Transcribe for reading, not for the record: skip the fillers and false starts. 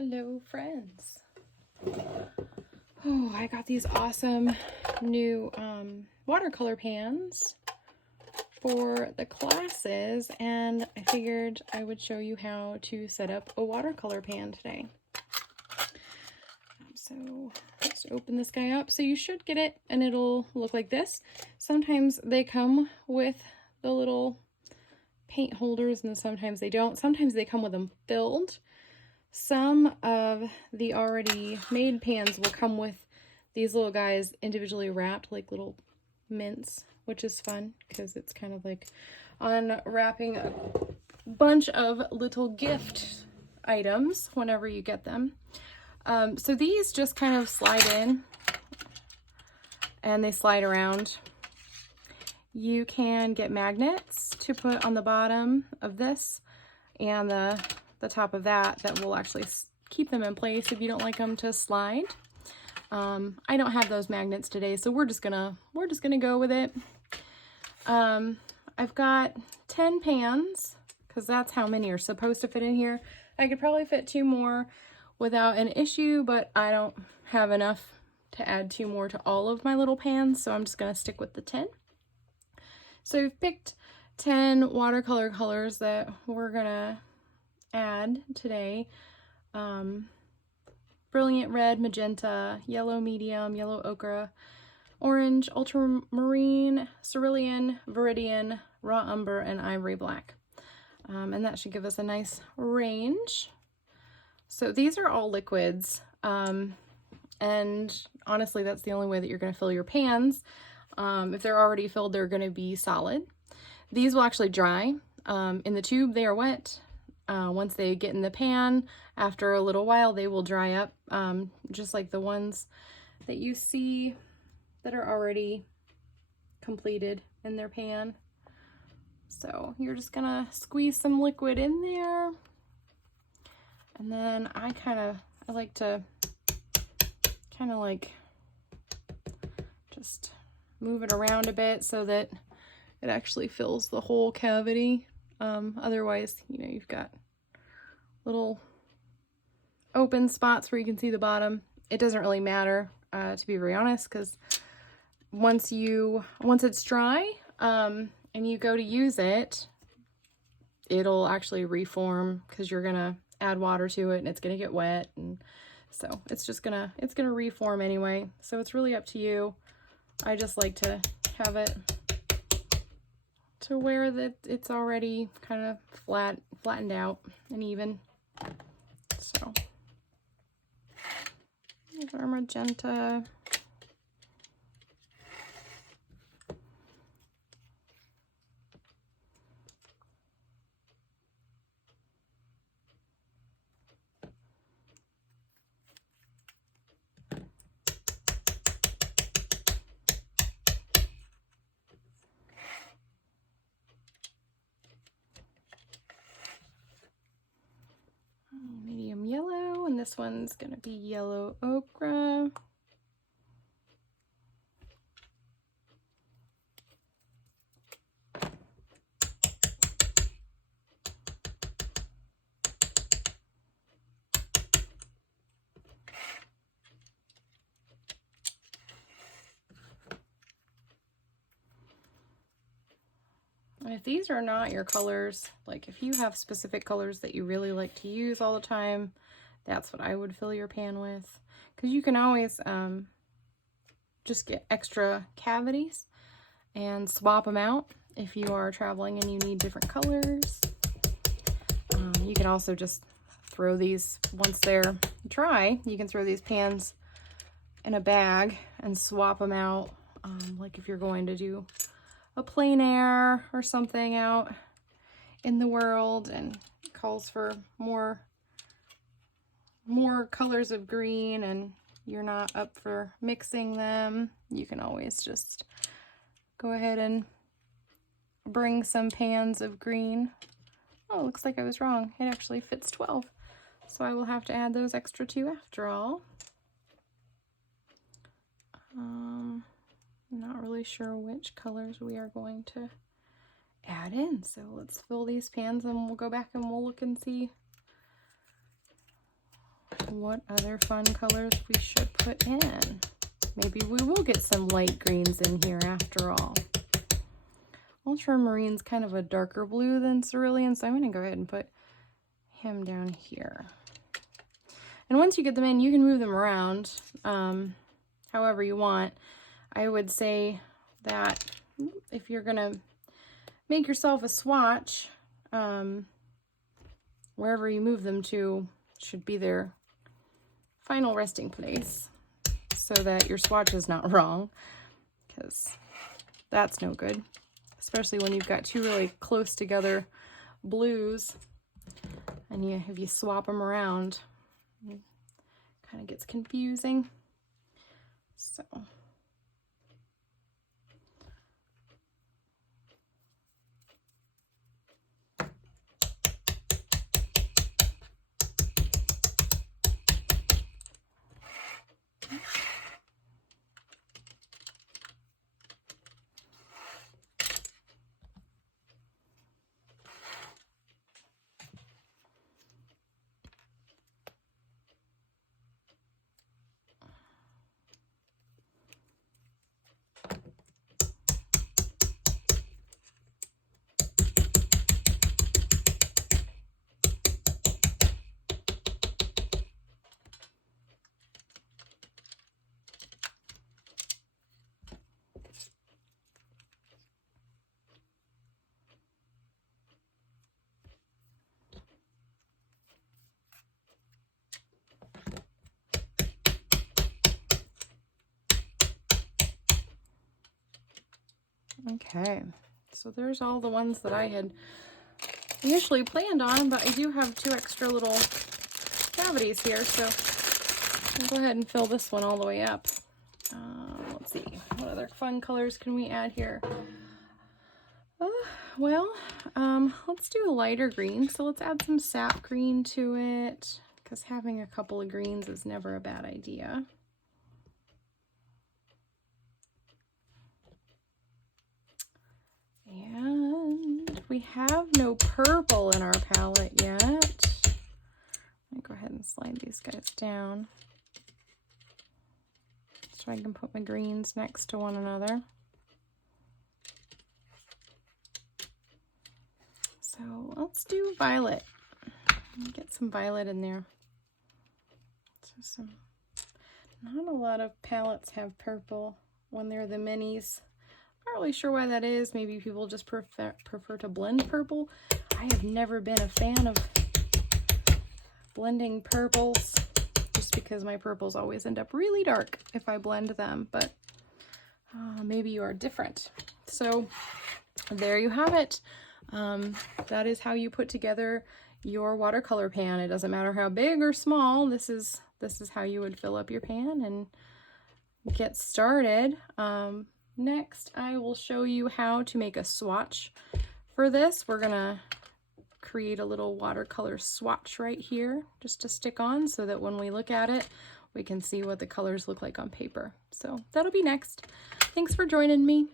Hello, friends. Oh, I got these awesome new watercolor pans for the classes, and I figured I would show you how to set up a watercolor pan today. So let's open this guy up. So you should get it, and it'll look like this. Sometimes they come with the little paint holders, and sometimes they don't. Sometimes they come with them filled. Some of the already made pans will come with these little guys individually wrapped like little mints, which is fun because it's kind of like unwrapping a bunch of little gift items whenever you get them. So these just kind of slide in and they slide around. You can get magnets to put on the bottom of this and the top of that will actually keep them in place if you don't like them to slide. I don't have those magnets today, so we're just gonna go with it. I've got 10 pans because that's how many are supposed to fit in here. I could probably fit 2 more without an issue, but I don't have enough to add 2 more to all of my little pans, so I'm just gonna stick with the 10. So we've picked 10 watercolor colors that we're gonna add today. Brilliant red, magenta, yellow medium, yellow ochre, orange, ultramarine, cerulean, viridian, raw umber, and ivory black. And that should give us a nice range. So these are all liquids, and honestly that's the only way that you're going to fill your pans. If they're already filled, they're going to be solid. These will actually dry. In the tube they are wet. Once they get in the pan, after a little while, they will dry up, just like the ones that you see that are already completed in their pan. So you're just gonna squeeze some liquid in there. And then I like to just move it around a bit so that it actually fills the whole cavity. Otherwise, you've got little open spots where you can see the bottom. It doesn't really matter, to be very honest, because once it's dry, and you go to use it, it'll actually reform because you're gonna add water to it and it's gonna get wet, and so it's gonna reform anyway. So it's really up to you. I just like to have it to where that it's already kind of flattened out and even. So here's our magenta. Medium yellow, and this one's gonna be yellow ochre. And if these are not your colors, like if you have specific colors that you really like to use all the time, that's what I would fill your pan with. Because you can always just get extra cavities and swap them out if you are traveling and you need different colors. You can also just throw these, once they're dry, you can throw these pans in a bag and swap them out. Like if you're going to do a plein air or something out in the world and it calls for more colors of green and you're not up for mixing them, you can always just go ahead and bring some pans of green. Oh, it looks like I was wrong. It actually fits 12. So I will have to add those extra 2 after all. I'm not really sure which colors we are going to add in. So let's fill these pans and we'll go back and we'll look and see what other fun colors we should put in. Maybe we will get some light greens in here after all. Ultramarine's kind of a darker blue than cerulean, so I'm going to go ahead and put him down here. And once you get them in, you can move them around however you want. I would say that if you're going to make yourself a swatch, wherever you move them to should be their final resting place so that your swatch is not wrong, because that's no good, especially when you've got two really close together blues and if you swap them around, it kind of gets confusing. So okay, so there's all the ones that I had initially planned on, but I do have two extra little cavities here, so I'll go ahead and fill this one all the way up. Let's see, what other fun colors can we add here? Well, let's do a lighter green, so let's add some sap green to it, because having a couple of greens is never a bad idea. And we have no purple in our palette yet. Let me go ahead and slide these guys down so I can put my greens next to one another. So let's do violet. Get some violet in there. So not a lot of palettes have purple when they're the minis. Not really sure why that is. Maybe people just prefer to blend purple. I have never been a fan of blending purples, just because my purples always end up really dark if I blend them, but maybe you are different. So there you have it. That is how you put together your watercolor pan. It doesn't matter how big or small. This is how you would fill up your pan and get started. Next, I will show you how to make a swatch for this. We're gonna create a little watercolor swatch right here just to stick on so that when we look at it, we can see what the colors look like on paper. So that'll be next. Thanks for joining me.